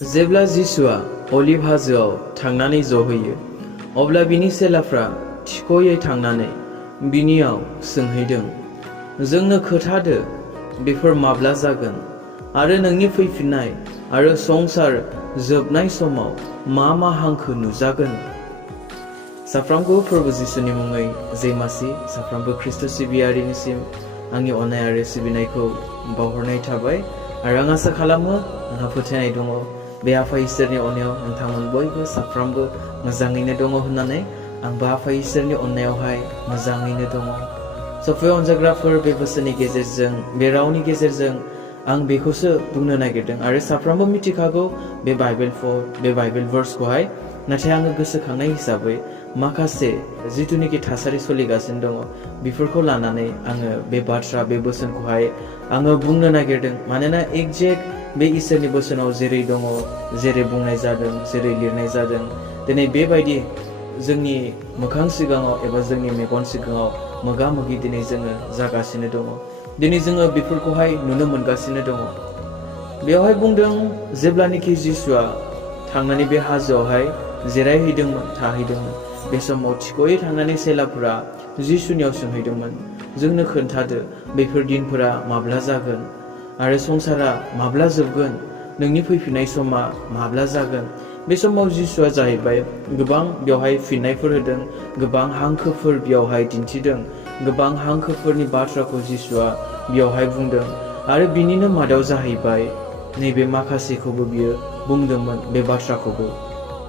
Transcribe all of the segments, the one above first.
जेब्ला जिसुआ अलिभ हाजोआव थांनानै जहैयो अब्ला बिनि चेलाफ्रा थिख'यै थांनानै बिनियाव सोंहैदों, जोंनो खोथादो बेफोर माब्ला जागोन आरो नोंनि फैफिननाय आरो संसार जोबनाय समाव मा हांखो नुजागोन। साफ्रोमबो फोरबो जिसुनि मुङै जैमासि साफ्रोमबो ख्रिस्ट सिबियारिनिसिम आंनि अननाय आरो सिबिनायखौ बावहरनाय थाबाय आरो आं आसा खालामो आंहा फोथायनाय दङ बे आफा इसोरनि अननायाव नोंथांमोन बयबो साफ्रोमबो मोजाङैनो दङ होननानै आंबो आफा इसोरनि अननायावहाय मोजाङैनो दङ। सफै अनजाग्राफोर बे बोसोरनि गेजेरजों बे रावनि गेजेरजों आं बेखौसो बुंनो नागिरदों आरो साफ्रोमबो मिथिखागौ बे बाइबेल भार्सखौहाय, नाथाय आङो गोसोखांनाय हिसाबै माखासे जिथुनिखि थासारि सोलिगासिनो दङ बेफोरखौ लानानै आङो बे बाथ्रा बे बोसोनखौहाय आङो बुंनो नागिरदों। मानोना एक्जेक्ट बे इसोरनि बोसोनाव जेरै दङ, जेरै बुंनाय जादों, जेरै लिरनाय जादों, दिनै बेबायदि जोंनि मोखां सिगाङाव एबा जोंनि मेगन सिगाङाव मोगा मोगि दिनै जोङो जागासिनो दङ। दिनै जोङो बेफोरखौहाय नुनो मोनगासिनो दङ। बेवहाय बुंदों जेब्लानोखि जिसुआ थांनानै बे हाजोआवहाय जिरायहैदोंमोन, थाहैदोंमोन, बे समाव थिख'यै थांनानै चेलाफोरा जिसुनियाव सोंहैदोंमोन, जोंनो खोन्थादो बेफोर दिनफोरा माब्ला जागोन आरो संसारा माब्ला जोबगोन, नोंनि फैफिननाय समा माब्ला जागोन। बे समाव जिसुआ जाहैबाय गोबां बेवहाय फिननायफोर होदों, गोबां हांखोफोर बेवहाय दिन्थिदों, गोबां हांखोफोरनि बाथ्राखौ जिसुआ बेवहाय बुंदों आरो बिनिनो मादाव जाहैबाय नैबे माखासेखौबो बियो बुंदोंमोन। बे बाथ्राखौबो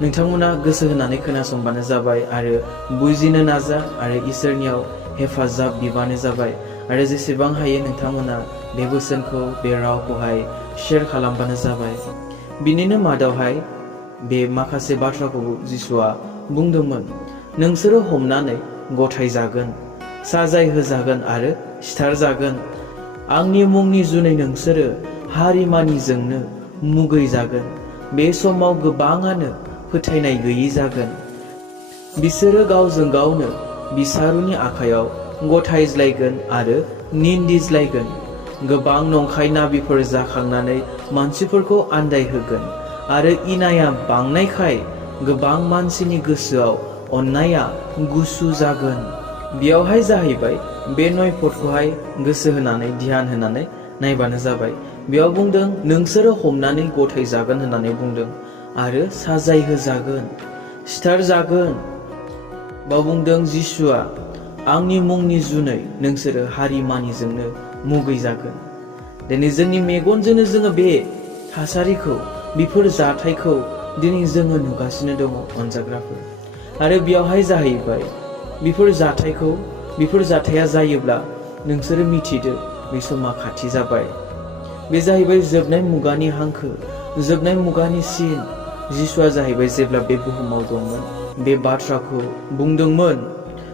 नोंथांमोना गोसो होनानै खोनासंबानो जाबाय आरो बुजिनो नाजा आरो इसोरनियाव हेफाजाब बिबानो जाबाय आरो जेसेबां हायो नोंथांमोना बे बोसोनखौ बे रावखौहाय शेयार खालामबानो जाबाय। बिनिनो मादावहाय बे माखासे बाथ्राखौ जिसुआ बुंदोंमोन, नोंसोरो हमनानै गथायजागोन, साजाय होजागोन आरो सिथारजागोन। आंनि मुंनि जुनै नोंसोरो हारिमानिजोंनो मुगैजागोन। बे समाव गोबाङानो फोथायनाय गैयि जागोन। बिसोरो गावजों गावनो बिसारुनि आखायाव गथायज्लायगोन आरो निन्दिज्लायगोन। गोबां नंखाय नाबिफोर जाखांनानै मानसिफोरखौ आन्दायहोगोन आरो इनाया बांनायखाय गोबां मानसिनि गोसोआव अननाया गुसु जागोन। बेयावहाय जाहैबाय बे नयपदखौहाय गोसो होनानै ध्यान होनानै नायबानो जाबाय। बेयाव बुंदों नोंसोरो हमनानै गथायजागोन होननानै बुंदों आरो साजाय होजागोन, सिथारजागोन। बाव बुंदों जिसुआ आंनि मुंनि जुनै नोंसोरो हारिमानिजोंनो मुगैजागोन। दिनै जोंनि मेगनजोंनो जोङो बे थासारिखौ, बेफोर जाथायखौ दिनै जोङो नुगासिनो दङ अनजाग्राफोर। आरो बेयावहाय जाहैबाय बेफोर जाथाया जायोब्ला नोंसोरो मिथिदो बे समा खाथि जाबाय। बे जाहैबाय जोबनाय मुगानि हांखो, जोबनाय मुगानि सिन। जिसुआ जाहैबाय जेब्ला बे बुहुमाव दंमोन बे बाथ्राखौ बुंदोंमोन,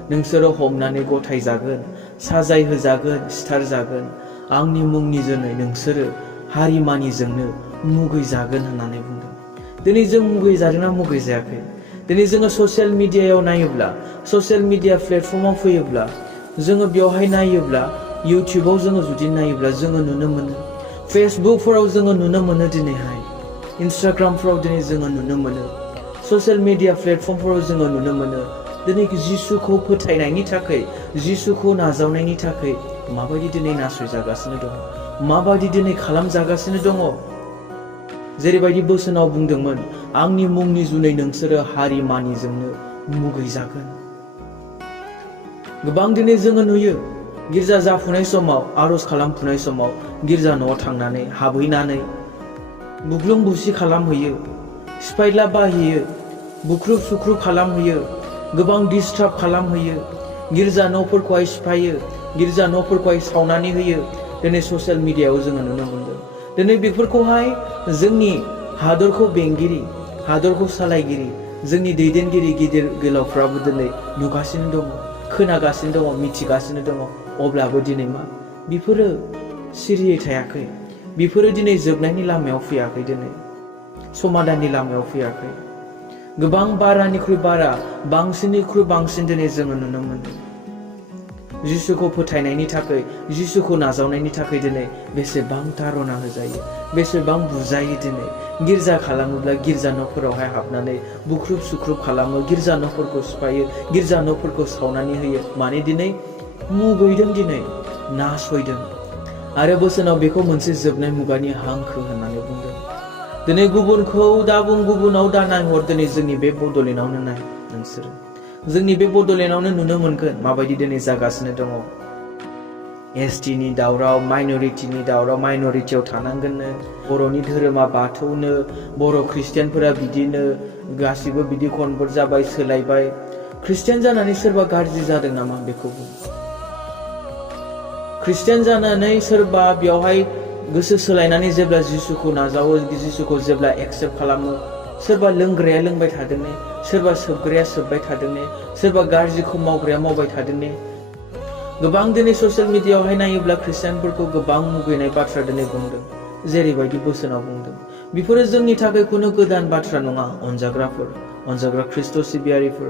नोंसोरो हमनानै गथायजागोन, साजाय होजागोन, सिथारजागोन। आंनि मुंनि जुनै नोंसोरो हारिमानिजोंनो मुगैजागोन होननानै बुंदों। दिनै जों मुगैजादोंना मुगैजायाखै? दिनै जोङो ससियेल मिडियायाव नायोब्ला, ससियेल मिडिया प्लेटफर्माव फैयोब्ला, जोङो बेवहाय नायोब्ला, इउटिउबाव जोङो जुदि नायोब्ला जोङो नुनो मोनो, फेसबुकफोराव जोङो नुनो मोनो, दिनैहाय इन्स्टाग्रामफोराव दिनै जोङो नुनो मोनो, ससियेल मिडिया प्लेटफर्मफोराव जोङो नुनो मोनो। दिनै जिसुखौ फोथायनायनि थाखाय, जिसुखौ नाजावनायनि थाखाय माबायदि दिनै नासयजागासिनो दङ, माबायदि दिनै खालामजागासिनो दङ। जेरैबायदि बोसोनाव बुंदोंमोन, आंनि मुंनि जुनै नोंसोरो हारिमानिजोंनो मुगैजागोन। गोबां दिनै जोङो नुयो गिर्जा जाफुनाय समाव, आर'ज खालामफुनाय समाव गिर्जा न'आव थांनानै हाबहैनानै बुग्लुं बुसि खालामहैयो, सिफायला बाहैयो, बुख्रुब सुख्रुब खालामहैयो, गोबां डिस्टार्ब खालामहैयो, गिर्जा न'फोरखौहाय सिफायो, गिर्जा न'फोरखौहाय सावनानै होयो। दिनै ससियेल मिडियायाव जोङो नुनो मोनदों। दिनै बेफोरखौहाय जोंनि हादरखौ बेंगिरि, हादरखौ सालायगिरि, जोंनि दैदेनगिरि गिदिर गोलावफ्राबो दिनै नुगासिनो दङ, खोनागासिनो दङ, मिथिगासिनो दङ। अब्लाबो दिनै मा बेफोरो सिरियै थायाखै, बेफोरो दिनै जोबनायनि लामायाव फैयाखै, दिनै समाधाननि लामायाव फैयाखै। गोबां बारानिख्रुइ बारा, बांसिननिख्रुइ बांसिन दिनै जोङो नुनो मोनो। जिसुखौ फोथायनायनि थाखाय जिसुखौ नाजावनायनि थाखाय दिनै बेसेबां तारना होजायो बेसेबां बुजायो दिनै गिर्जा खालामोब्ला गिर्जा न'फोरावहाय हाबनानै बुख्रुब सुख्रुब खालामो गिर्जा न'फोरखौ सिफायो गिर्जा न'फोरखौ सावनानै होयो माने दिनै मुगैदों दिनै नासयदों आरो बोसोनाव बेखौ मोनसे जोबनाय मुगानि हांखो होननानै बुंदों दिनै गुबुनखौ दा बुं गुबुनाव दा नायहर दिनै जोंनि बे बड'लेण्डआवनो नाय नोंसोरो जोंनि बे बड'लेण्डआवनो नुनो मोनगोन माबायदि दिनै जागासिनो दङ एसटि नि दावराव माइनरिटिनि दावराव माइनरिटियाव थानांगोननो बर'नि धोरोमा बाथौनो बर' ख्रिस्टियानफोरा बिदिनो गासिबो बिदि कनभार्ट जाबाय सोलायबाय ख्रिस्टियान जानानै सोरबा गाज्रि जादों नामा बेखौ बुं ख्रिस्टियान जानानै सोरबा बेयावहाय गोसो सोलायनानै जेब्ला जिसुखौ नाजावो जिसुखौ जेब्ला एक्सेप्ट खालामो सोरबा लोंग्राया लोंबाय थादों ने सोरबा सोबग्राया सोबबाय थादों ने सोरबा गाज्रिखौ मावग्राया मावबाय थादों ने गोबां दिनै ससियेल मिडियायावहाय नायोब्ला ख्रिस्टियानफोरखौ गोबां मुगैनाय बाथ्रा दिनै बुंदों जेरैबायदि बोसोनाव बुंदों बेफोरो जोंनि थाखाय खुनु गोदान बाथ्रा नङा अनजाग्रा ख्रिस्ट' सिबियारिफोर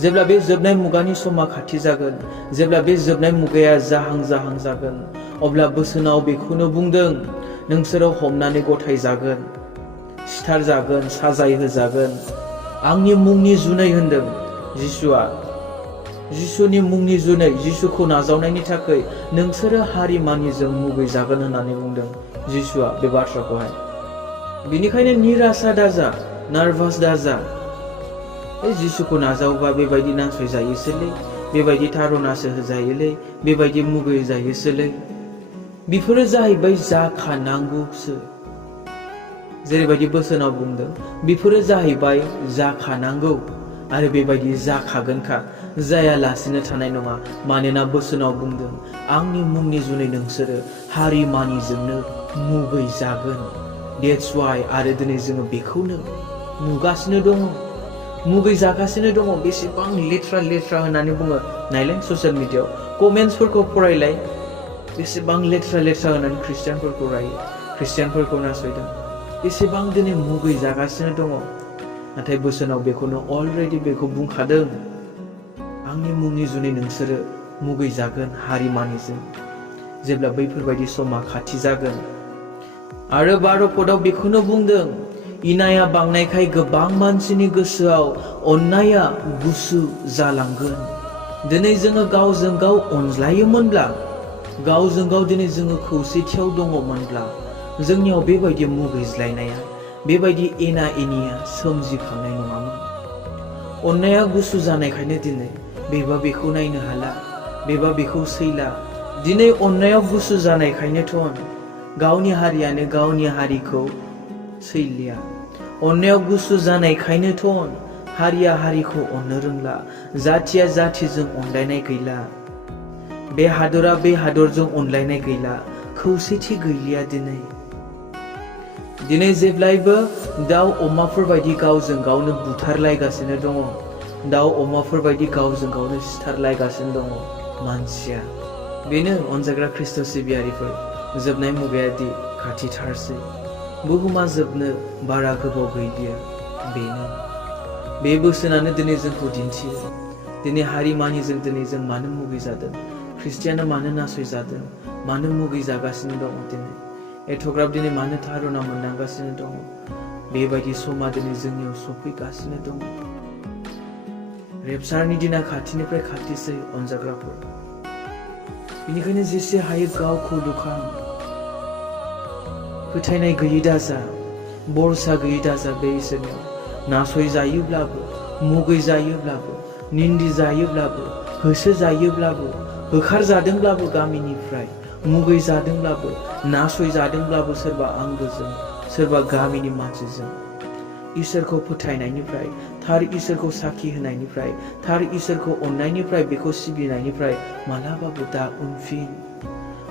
जेब्ला बे जोबनाय मुगानि समा खाथि जागोन जेब्ला बे जोबनाय मुगाया जाहां जागोन अब्ला बोसोनाव बेखौनो बुंदों नोंसोरो हमनानै गथाय जागोन सिथार जागोन साजाय होजागोन आंनि मुंनि जुनै होनदों जिसुआ जिसुनि मुंनि जुनै जिसुखौ नाजावनायनि थाखाय नोंसोरो हारिमानिजों मुगैजागोन होननानै बुंदों जिसुआ बे बाथ्राखौहाय बेनिखायनो निराशा दाजा नार्भास दाजा जिसुखौ नाजावोबा बेबायदि नासयजायोसोलै बेबायदि तारनासो होजायोलै बेबायदि मुगैजायोसोलै बेफोरो जाहैबाय जाखानांगौसो जेरैबायदि बोसोनाव बुंदों बेफोरो जाहैबाय जाखानांगौ आरो बेबायदि जाखागोनखा जायालासिनो थानाय नङा मानोना बोसोनाव बुंदों आंनि मुंनि जुनै नोंसोरो हारिमानिजोंनो मुगैजागोन That's why आरो दिनै जोङो बेखौनो नुगासिनो दङ मुगैजागासिनो दङ बेसेबां लेथ्रा होननानै बुङो नायलाय ससियेल मिडियायाव कमेन्ट्सफोरखौ फरायलाय बेसेबां लेथ्रा होननानै ख्रिस्टियानफोरखौ रायो ख्रिस्टियानफोरखौ नासयदों बेसेबां दिनै मुगैजागासिनो दङ नाथाय बोसोनाव बेखौनो अलरेडि बेखौ बुंखादों आंनि मुंनि जुनै नोंसोरो मुगैजागोन हारिमानिजों जेब्ला बैफोरबायदि समा खाथि जागोन आरो 12 पदआव बेखौनो बुंदों इनाया बांनायखाय गोबां मानसिनि गोसोआव अननाया गुसु जालांगोन दिनै जोङो गावजों गाव अनज्लायोमोनब्ला गावजों गाव दिनै जोङो खौसेथियाव दङमोनब्ला जोंनियाव बेबायदि मुगैज्लायनाया बेबायदि एना एनिया सोमजिखांनाय नङामोन अननाया गुसु जानायखायनो दिनै बेबा बेखौ नायनो हाला बेबा बेखौ सैला दिनै अननायाव गुसु जानायखायनोथ' गावनि हारियानो गावनि हारिखौ सैलिया अननायाव गुसु जानायखायनोथ' हारिया हारिखौ अननो रोंला जाथिया जाथिजों अनलायनाय गैला बे हादरा बे हादरजों अनलायनाय गैला खौसेथि गैलिया दिनै जेब्लायबो दाउ अमाफोर बायदि गावजों गावनो बुथारलायगासिनो दङ दाउ अमाफोर बायदि गावजों गावनो सिथारलायगासिनो दङ मानसिया बेनो अनजाग्रा ख्रिस्ट' सिबियारिफोर जोबनाय मुगायादि खाथिथारसै बुहुमा जोबनो बारा गोबाव गैलिया बेनो बे बोसोनानो दिनै जोंखौ दिन्थियो दिनै हारिमानिजों दिनै जों मानो मुगैजादों ख्रिस्टियाना मानो नासयजादों मानो मुगैजागासिनो दङ दिनै एथ'ग्राब दिनै मानो तारना मोननांगासिनो दङ बेबायदि समा दिनै जोंनियाव सफैगासिनो दङ रेपसारनि दिना खाथिनिफ्राय खाथिसै अनजाग्राफोर बेनिखायनो जेसे हायो गावखौ लुखां फोथायनाय गैयै दाजा बरसा गैयै दाजा बे इसोरनियाव नासयजायोब्लाबो मुगैजायोब्लाबो निन्दिजायोब्लाबो होसोजायोब्लाबो होखारजादोंब्लाबो गामिनिफ्राय मुगैजादोंब्लाबो नासयजादोंब्लाबो सोरबा आंगोजों सोरबा गामिनि मानसिजों इसोरखौ फोथायनायनिफ्राय थार इसोरखौ साखि होनायनिफ्राय थार इसोरखौ अननायनिफ्राय बेखौ सिबिनायनिफ्राय मालाबाबो दा उनफिन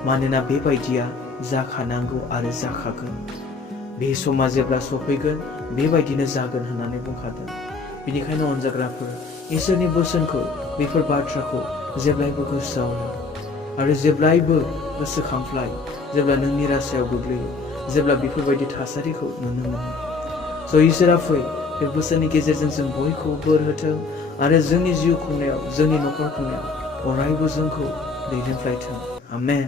मानोना बेबायदिया जाखानांगौ आरो जाखागोन बे समा जेब्ला सफैगोन बेबायदिनो जागोन होननानै बुंखादों बेनिखायनो अनजाग्राफोर इसोरनि बोसोनखौ बेफोर बाथ्राखौ जेब्लायबो गोसोआव ला आरो जेब्लायबो गोसोखांफ्लाय जेब्ला नों निराशायाव गोग्लैयो जेब्ला बेफोरबायदि थासारिखौ नुनो मोनो स' इसोरा फै बे बोसोरनि गेजेरजों जों बयखौबो बोर होथों आरो जोंनि जिउ खुंनायाव जोंनि न'खर खुंनायाव अरायबो जोंखौ दैदेनफ्लायथों आमेन।